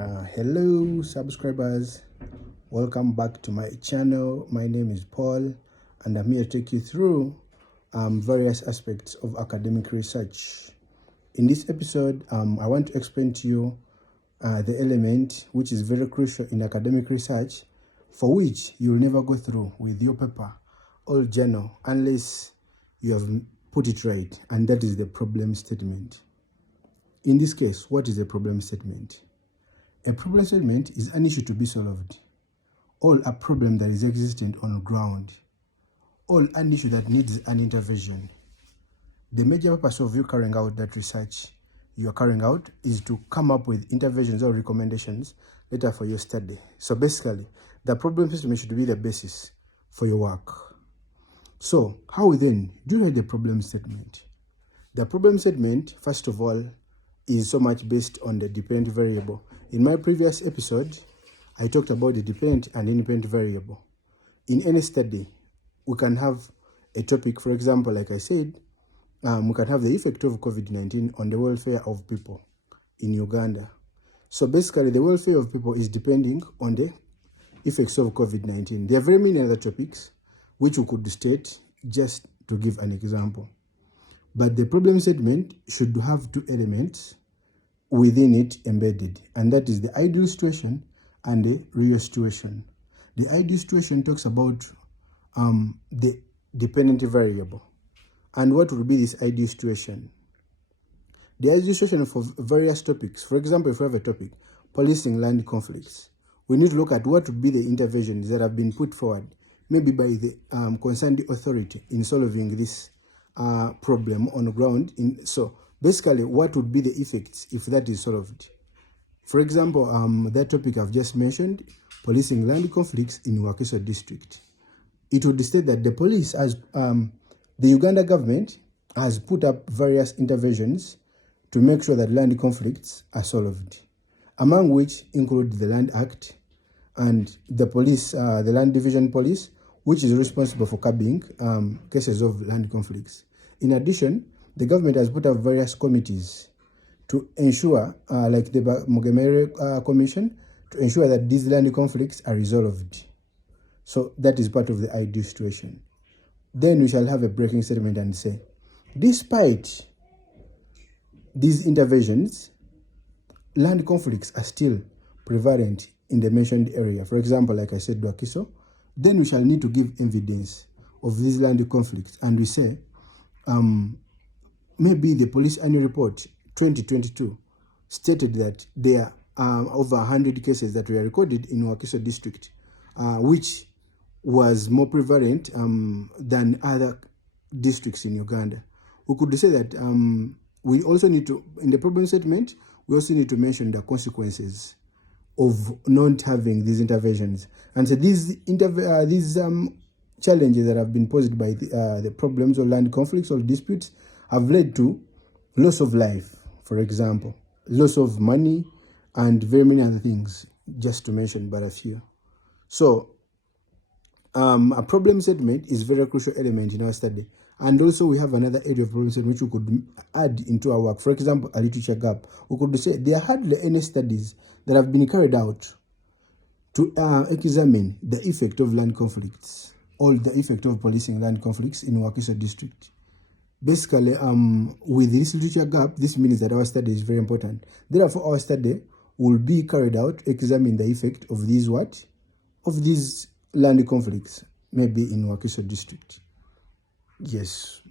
Hello subscribers, welcome back to my channel. My name is Paul and I'm here to take you through various aspects of academic research. In this episode, I want to explain to you the element which is very crucial in academic research, for which you will never go through with your paper or journal unless you have put it right, and that is the problem statement. In this case, what is a problem statement? A problem statement is an issue to be solved, or a problem that is existent on the ground, or an issue that needs an intervention. The major purpose of you carrying out that research you are carrying out is to come up with interventions or recommendations later for your study. So basically, the problem statement should be the basis for your work. So how then do you write the problem statement? The problem statement, first of all, is so much based on the dependent variable. In my previous episode, I talked about the dependent and independent variable. In any study, we can have a topic, for example, like I said, we can have the effect of COVID-19 on the welfare of people in Uganda. So basically, the welfare of people is depending on the effects of COVID-19. There are very many other topics which we could state just to give an example. But the problem statement should have two elements within it embedded, and that is the ideal situation and the real situation. The ideal situation talks about the dependent variable. And what will be this ideal situation? The ideal situation for various topics. For example, if we have a topic, policing land conflicts, we need to look at what would be the interventions that have been put forward, maybe by the concerned authority in solving this problem on the ground. So basically, what would be the effects if that is solved? For example, that topic I've just mentioned, policing land conflicts in Wakiso district. It would state that the police, as the Uganda government, has put up various interventions to make sure that land conflicts are solved, among which include the Land Act and the police, the Land Division Police, which is responsible for curbing cases of land conflicts. In addition, the government has put up various committees to ensure, like the Mugemere Commission, to ensure that these land conflicts are resolved. So that is part of the ideal situation. Then we shall have a breaking statement and say, despite these interventions, land conflicts are still prevalent in the mentioned area. For example, like I said, Wakiso. Then we shall need to give evidence of these land conflicts, and we say, maybe the police annual report 2022 stated that there are over 100 cases that were recorded in Wakiso district, which was more prevalent than other districts in Uganda. We could say that we also need to, in the problem statement, we also need to mention the consequences of not having these interventions. And so these challenges that have been posed by the problems of land conflicts or disputes have led to loss of life, for example, loss of money, and very many other things, just to mention but a few. So a problem statement is a very crucial element in our study. And also we have another area of problem statement which we could add into our work. For example, a literature gap. We could say there are hardly any studies that have been carried out to examine the effect of land conflicts or the effect of policing land conflicts in Wakiso district. Basically, with this literature gap, this means that our study is very important. Therefore, our study will be carried out to examine the effect of these of these land conflicts, maybe in Wakiso district. Yes,